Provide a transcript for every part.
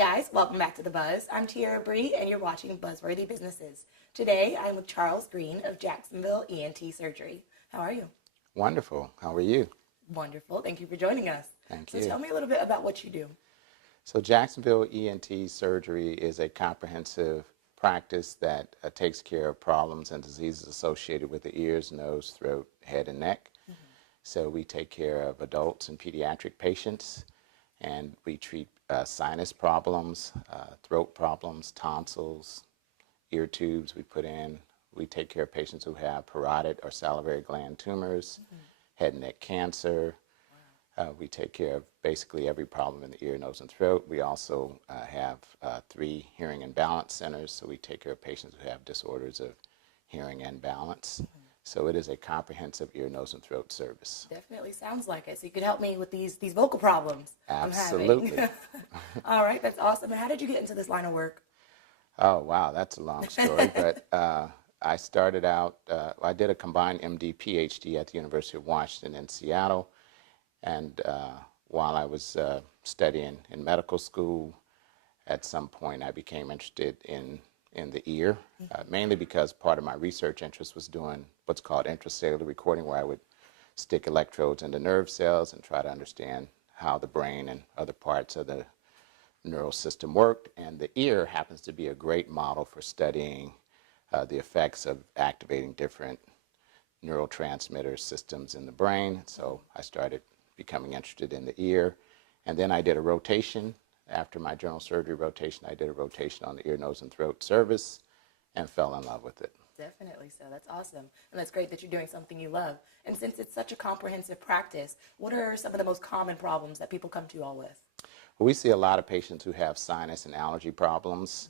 guys, welcome back to The Buzz. I'm Tiara Bree and you're watching Buzzworthy Businesses. Today I'm with Charles Green of Jacksonville ENT Surgery. How are you? Wonderful. How are you? Wonderful. Thank you for joining us. Thank So you. tell me a little bit about what you do. So Jacksonville ENT Surgery is a comprehensive practice that takes care of problems and diseases associated with the ears, nose, throat, head, and neck. So we take care of adults and pediatric patients, and we treat sinus problems, throat problems, tonsils, ear tubes we put in. We take care of patients who have parotid or salivary gland tumors, head and neck cancer. We take care of basically every problem in the ear, nose, and throat. We also have 3 hearing and balance centers, so we take care of patients who have disorders of hearing and balance. So it is a comprehensive ear, nose, and throat service. Definitely sounds like it. So you could help me with these vocal problems Absolutely. I'm having. All right, that's awesome. And how did you get into this line of work? Oh, wow, that's a long story. But I started out, I did a combined MD, PhD at the University of Washington in Seattle. And while I was studying in medical school, at some point I became interested in the ear, mainly because part of my research interest was doing what's called intracellular recording, where I would stick electrodes into nerve cells and try to understand how the brain and other parts of the neural system worked. And the ear happens to be a great model for studying the effects of activating different neurotransmitter systems in the brain. So I started becoming interested in the ear. And then I did a rotation. After my general surgery rotation, I did a rotation on the ear, nose, and throat service and fell in love with it. Definitely so. That's awesome. And that's great that you're doing something you love. And since it's such a comprehensive practice, what are some of the most common problems that people come to you all with? Well, we see a lot of patients who have sinus and allergy problems.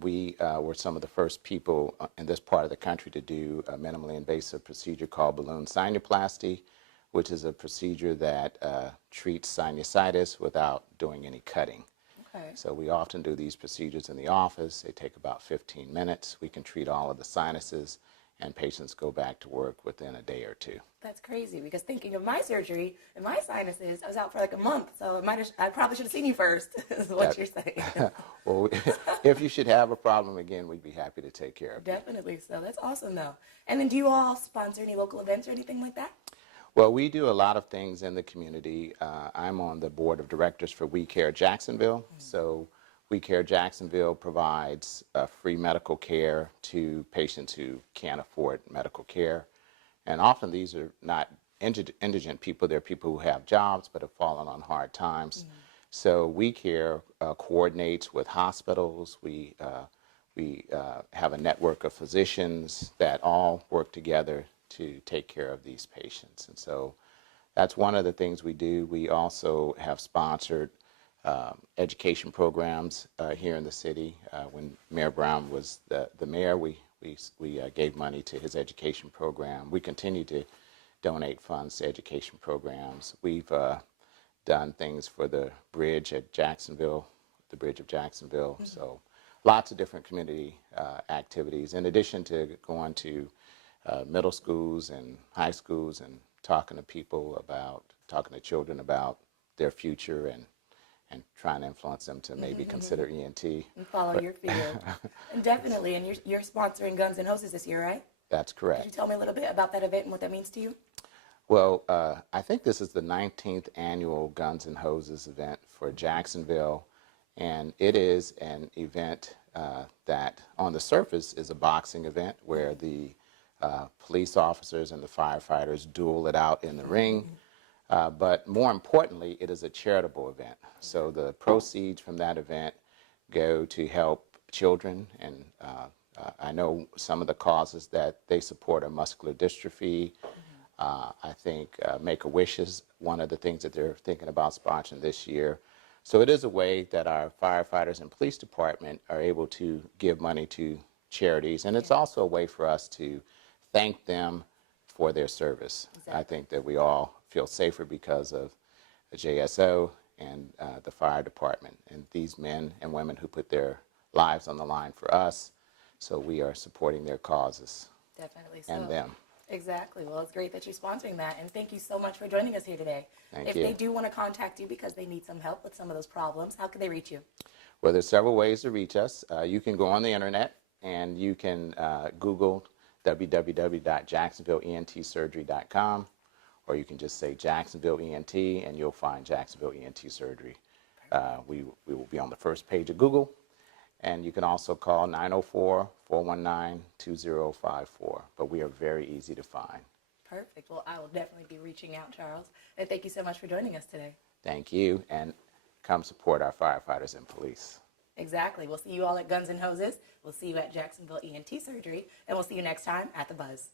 We were some of the first people in this part of the country to do a minimally invasive procedure called balloon sinuplasty, which is a procedure that treats sinusitis without doing any cutting. Okay. So we often do these procedures in the office. They take about 15 minutes. We can treat all of the sinuses, and patients go back to work within a day or 2. That's crazy, because thinking of my surgery and my sinuses, I was out for like a month, so I probably should have seen you first, is what you're saying. Well, if you should have a problem again, we'd be happy to take care of you. Definitely so. That's awesome, though. And then do you all sponsor any local events or anything like that? Well, we do a lot of things in the community. I'm on the board of directors for We Care Jacksonville. So We Care Jacksonville provides free medical care to patients who can't afford medical care. And often these are not indigent people. They're people who have jobs but have fallen on hard times. So We Care coordinates with hospitals. We have a network of physicians that all work together to take care of these patients. And so that's one of the things we do. We also have sponsored education programs here in the city. When Mayor Brown was the mayor, we gave money to his education program. We continue to donate funds to education programs. We've done things for the bridge at Jacksonville, the Bridge of Jacksonville. So lots of different community activities, in addition to going to middle schools and high schools and talking to children about their future and trying to influence them to maybe consider ENT. And follow your field. And definitely, and you're sponsoring Guns and Hoses this year, right? That's correct. Could you tell me a little bit about that event and what that means to you? Well, I think this is the 19th annual Guns and Hoses event for Jacksonville, and it is an event that on the surface is a boxing event where the police officers and the firefighters duel it out in the ring. But more importantly, it is a charitable event. So the proceeds from that event go to help children. And I know some of the causes that they support are muscular dystrophy. I think Make-A-Wish is one of the things that they're thinking about sponsoring this year. So it is a way that our firefighters and police department are able to give money to charities. And it's also a way for us to thank them for their service. Exactly. I think that we all feel safer because of the JSO and the fire department and these men and women who put their lives on the line for us. So we are supporting their causes. Definitely so. And them. Exactly. Well, it's great that you're sponsoring that. And thank you so much for joining us here today. Thank If you. they do want to contact you because they need some help with some of those problems, how can they reach you? Well, there's several ways to reach us. You can go on the internet and you can Google www.jacksonvilleentsurgery.com, or you can just say Jacksonville ENT and you'll find Jacksonville ENT Surgery. We will be on the first page of Google, and you can also call 904-419-2054, but we are very easy to find. Perfect. Well, I will definitely be reaching out, Charles. And thank you so much for joining us today. Thank you, and come support our firefighters and police. Exactly. We'll see you all at Guns and Hoses. We'll see you at Jacksonville ENT Surgery. And we'll see you next time at The Buzz.